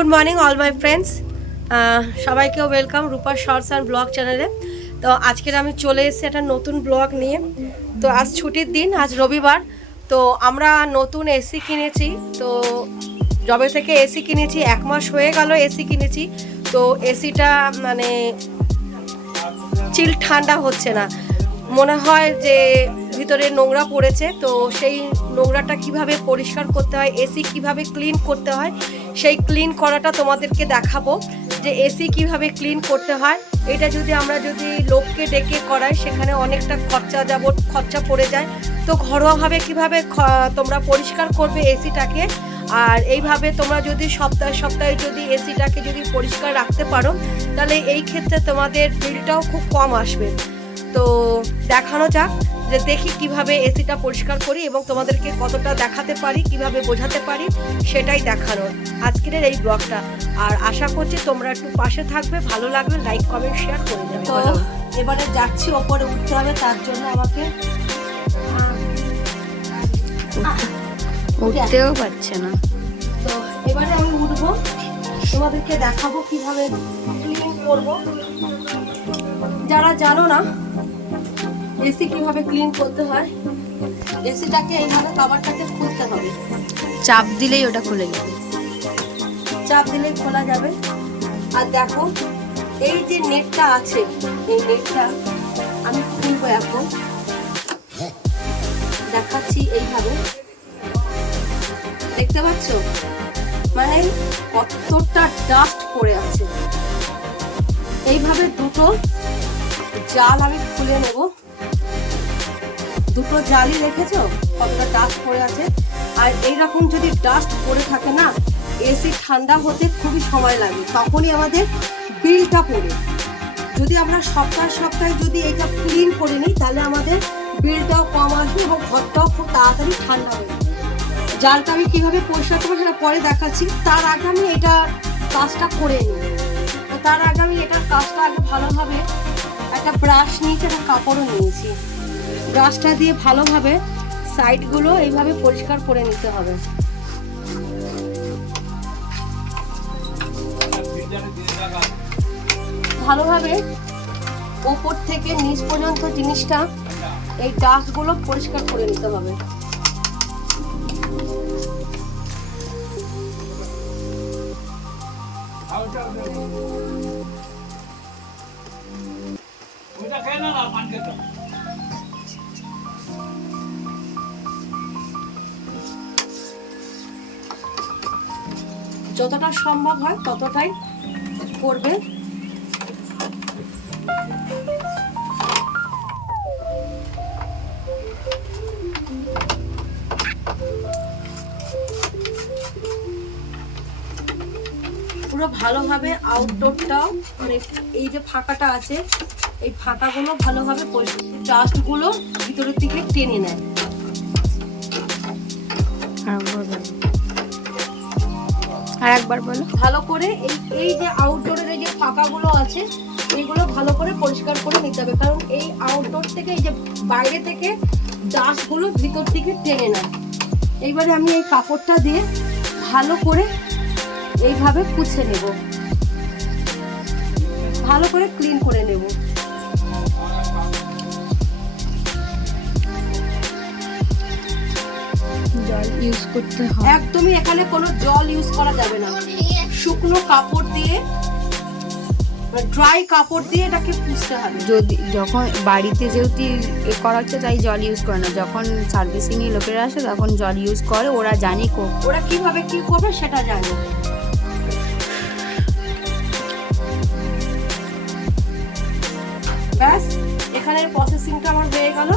Good morning all my friends সবাইকে welcome Rupa shorts and blog চ্যানেলে তো আজকের আমি চলে এসেছি একটা নতুন ব্লগ নিয়ে। তো আজ ছুটির দিন, আজ রবিবার। তো আমরা নতুন এসি কিনেছি। তো জবে থেকে এসি কিনেছি, এক মাস হয়ে গেল এসি কিনেছি। তো এসিটা মানে চিল ঠান্ডা হচ্ছে না। মনে হয় যে ভিতরে নোংরা পড়েছে। তো সেই নোংরাটা কীভাবে পরিষ্কার করতে হয় এসি কীভাবে ক্লিন করতে হয় সেই ক্লিন করাটা তোমাদেরকে দেখাবো যে এসি কীভাবে ক্লিন করতে হয়। এটা যদি আমরা যদি লোককে ডেকে করাই, সেখানে অনেকটা খরচা যাব খরচা পড়ে যায়। তো ঘরোয়াভাবে কীভাবে তোমরা পরিষ্কার করবে এসিটাকে আর এইভাবে তোমরা যদি সপ্তাহে সপ্তাহে যদি এসিটাকে যদি পরিষ্কার রাখতে পারো, তাহলে এই ক্ষেত্রে তোমাদের বিলটাও খুব কম আসবে। তো দেখানো যাক। যে দেখি কীভাবে এসিটা পরিষ্কার করি এবং তোমাদেরকে কতটা দেখাতে পারি কীভাবে বোঝাতে পারি সেটাই দেখানোর আজকের এই ব্লগটা। আর আশা করছি তোমরা একটু পাশে থাকবে ভালো লাগবে লাইক কমেন্ট শেয়ার করে দেবে। এবারে যাচ্ছি ওপরে উঠতে হবে তার জন্য আমাকে উঠতেও পারছে না। তো এবারে আমি উঠবো তোমাদেরকে দেখাবো কীভাবে ক্লিন করব। যারা জানো না এসি কীভাবে ক্লিন করতে হয়? এসিটাকে এইভাবে কভারটাকে খুলতে হবে। চাপ দিলেই ওটা খুলে যাবে। চাপ দিলেই খোলা যাবে। আর দেখো এই যে নেটটা আছে এই নেটটা আমি খুলবো এখন। দেখাচ্ছি এইভাবে। দেখতে পাচ্ছ? মানে কতটা ডাস্ট পড়ে আছে। এইভাবে দুটো জাল আমি খুলে নেব। দুটো জালই রেখেছো, কতটা ডাস্ট পড়ে আছে? আর এইরকম যদি ডাস্ট পড়ে থাকে না এসি ঠান্ডা হতে খুবই সময় লাগে, তখনই আমাদের বিলটা পড়ে। যদি আমরা সপ্তাহে সপ্তাহে যদি এটা ক্লিন করে নিই, তাহলে আমাদের বিলটাও কম আসবে এবং ঘরটাও খুব তাড়াতাড়ি ঠান্ডা যাবে। জালটা আমি কীভাবে পরিষ্কার করব সেটা পরে দেখাচ্ছি। তার আগে আমি এটা কাজটা করে নিই। তার আগে আমি এটার কাজটা আগে ভালোভাবে একটা ব্রাশ নিয়েছি, একটা কাপড়ও নিয়েছি। ব্রাশটা দিয়ে ভালোভাবে সাইডগুলো এইভাবে পরিষ্কার করে নিতে হবে। ভালোভাবে ওপর থেকে নিচ পর্যন্ত জিনিসটা এই ডাস্টগুলো পরিষ্কার করে নিতে হবে। যতটা সম্ভব হয় ততটাই করবে। পুরো ভালোভাবে আউটডোরটাও মানে এই যে ফাঁকাটা আছে, এই ফাঁকাগুলো ভালোভাবে ডাস্টগুলো ভিতরের দিকে টেনে নেয়। আর একবার বলো। ভালো করে এই এই যে আউটডোরের যে ফাঁকাগুলো আছে এইগুলো ভালো করে পরিষ্কার করে নিতে হবে। কারণ এই আউটডোর থেকে, এই যে বাইরে থেকে ডাস্টগুলো ভিতর থেকে টেনে নেয়। এইবারে আমি এই কাপড়টা দিয়ে ভালো করে এইভাবে পুছে নেব। ভালো করে ক্লিন করে নেব। জল ইউজ করতে হয়। একদমই এখানে কোনো জল ইউজ করা যাবে না। শুকনো কাপড় দিয়ে ড্রাই কাপড় দিয়ে এটাকে পুষতে হবে। যদি যখন বাড়িতে যেহেতু এ করা হচ্ছে তাই জল ইউজ করে না। যখন সার্ভিসিং এ লোকেরা আসে তখন জল ইউজ করে ওরা জানে কো ওরা কীভাবে কি করবে সেটা জানি। ব্যাস এখানের প্রসেসিংটা আমার হয়ে গেল।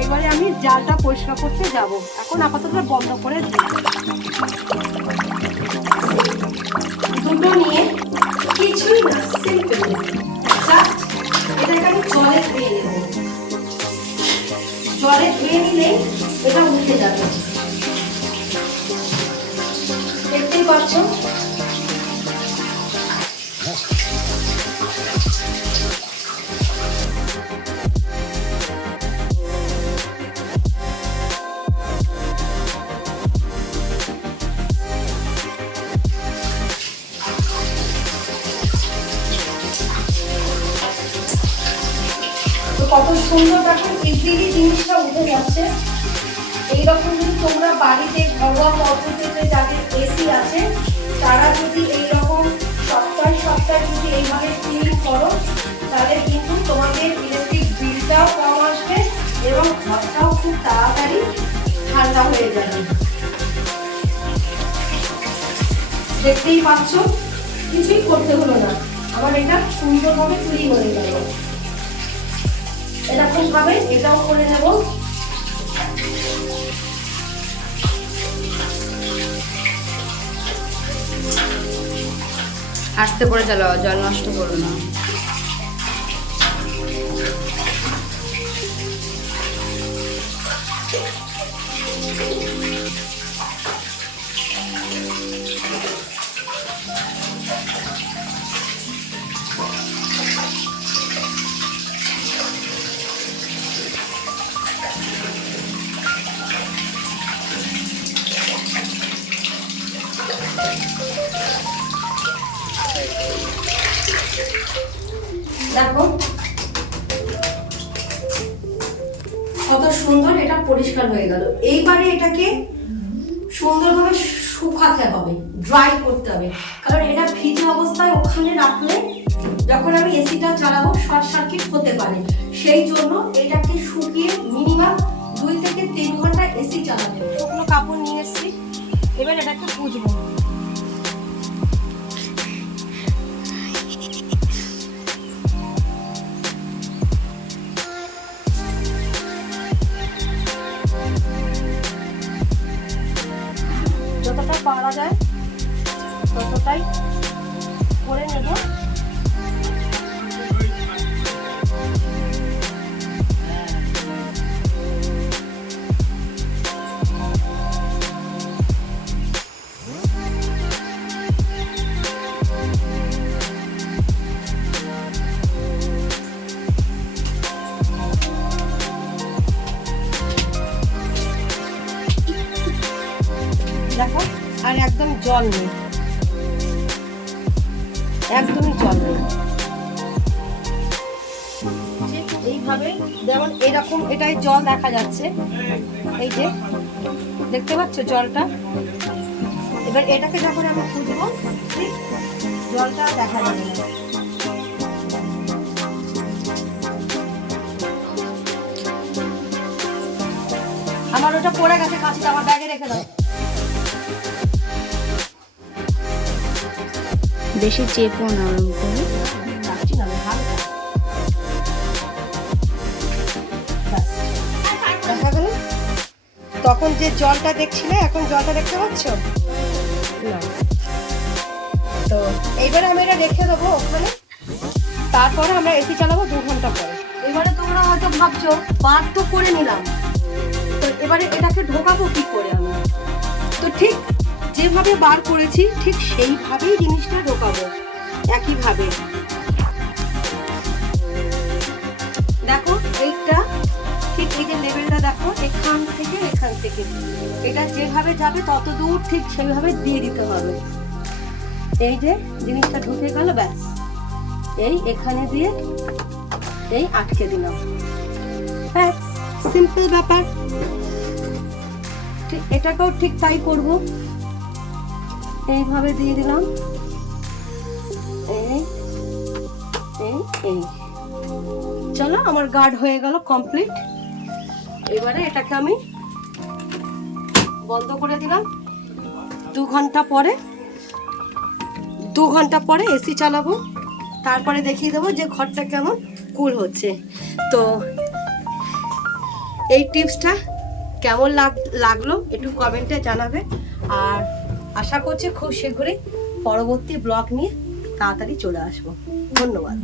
এবারে আমি জালটা পরিষ্কার করতে যাব। এখন আপাতত বন্ধ করে দিই। দুটো নিয়ে কিছুই না সিম্পল এটাকে আমি জলে ধুয়ে নেব। জলে ধুয়ে নিলে এটা উঠে যাবে। কত সুন্দর দেখো ইজিলি জিনিসটা উঠে যাচ্ছে। এইরকম যদি তোমরা বাড়িতে ঘরোয়া পদ্ধতিতে যাদের এসি আছে, তারা যদি এইরকম সপ্তাহে সপ্তাহে যদি এইভাবে ক্লিন করো, তাহলে কিন্তু তোমাদের ইলেকট্রিক বিলটাও কম আসবে এবং ঘরটাও খুব তাড়াতাড়ি ঠান্ডা হয়ে যাবে। দেখতেই পাচ্ছ, কিছুই করতে হলো না। আমার এটা সুন্দরভাবে ক্লিন হয়ে গেল। এটাও করে নেব। আস্তে করে চালাও জল নষ্ট করো না। কত সুন্দর এটা পরিষ্কার হয়ে গেল। এইবারে এটাকে সুন্দরভাবে শুকাতে হবে ড্রাই করতে হবে। কারণ এটা ভিজে অবস্থায় ওখানে রাখলে যখন আমি এসিটা চালাবো শর্ট সার্কিট হতে পারে। সেই জন্য এটাকে শুকিয়ে মিনিমাম দুই থেকে তিন ঘণ্টা এসি চালাতে হবে। শুকনো কাপড় নিয়ে এসেছি। এবার এটাকে পুজবো দেখো, আর একদম জল নেই। একদমই জল নেই। এইভাবে যেমন এরকম এটাই জল দেখা যাচ্ছে। এই যে, দেখতে পাচ্ছ জলটা? এবার এটাকে যখন আমি খুঁজবো ঠিক জলটা দেখা যাবে। না আমার ওটা পড়ে গেছে কাঁচিটা আমার ব্যাগে রেখে দাও। বেশি চেপো না করে তখন যে জলটা দেখছিলে এখন জলটা দেখতে পাচ্ছ? না। তো এইবারে আমি এটা রেখে দেবো ওখানে। তারপরে আমরা এসি চালাবো দু ঘণ্টা পরে। এবারে তোমরা হয়তো ভাবছ বার তো করে নিলাম। তো এবারে এটাকে ঢোকাবো কি করে আমি তো ঠিক যেভাবে বার করেছি, ঠিক সেইভাবেই জিনিসটা ঢোকাবো। একইভাবে। দেখো, এইটা, ঠিক এই যে লেভেলটা দেখো, এখান থেকে এখান থেকে। এটা যেভাবে যাবে, তত দূর ঠিক সেইভাবে দিয়ে দিতে হবে। এই যে জিনিসটা ঢুকে গেল, ব্যাস। এই এখানে দিয়ে, এই আটকে দিলাম। ব্যাস সিম্পল ব্যাপার। ঠিক এটাকেও ঠিক তাই করব। এইভাবে দিয়ে দিলাম। এই এই এই। চলো, আমার গার্ড হয়ে গেল কমপ্লিট এবারে এটাকে আমি বন্ধ করে দিলাম। দু ঘণ্টা পরে, দু ঘণ্টা পরে এসি চালাবো। তারপরে দেখিয়ে দেবো যে ঘরটা কেমন কুল হচ্ছে। তো এই টিপসটা কেমন লাগ, লাগল একটু কমেন্টে জানাবে। আর আশা করছি খুব শীঘ্রই পরবর্তী ব্লগ নিয়ে তাড়াতাড়ি চলে আসব। ধন্যবাদ।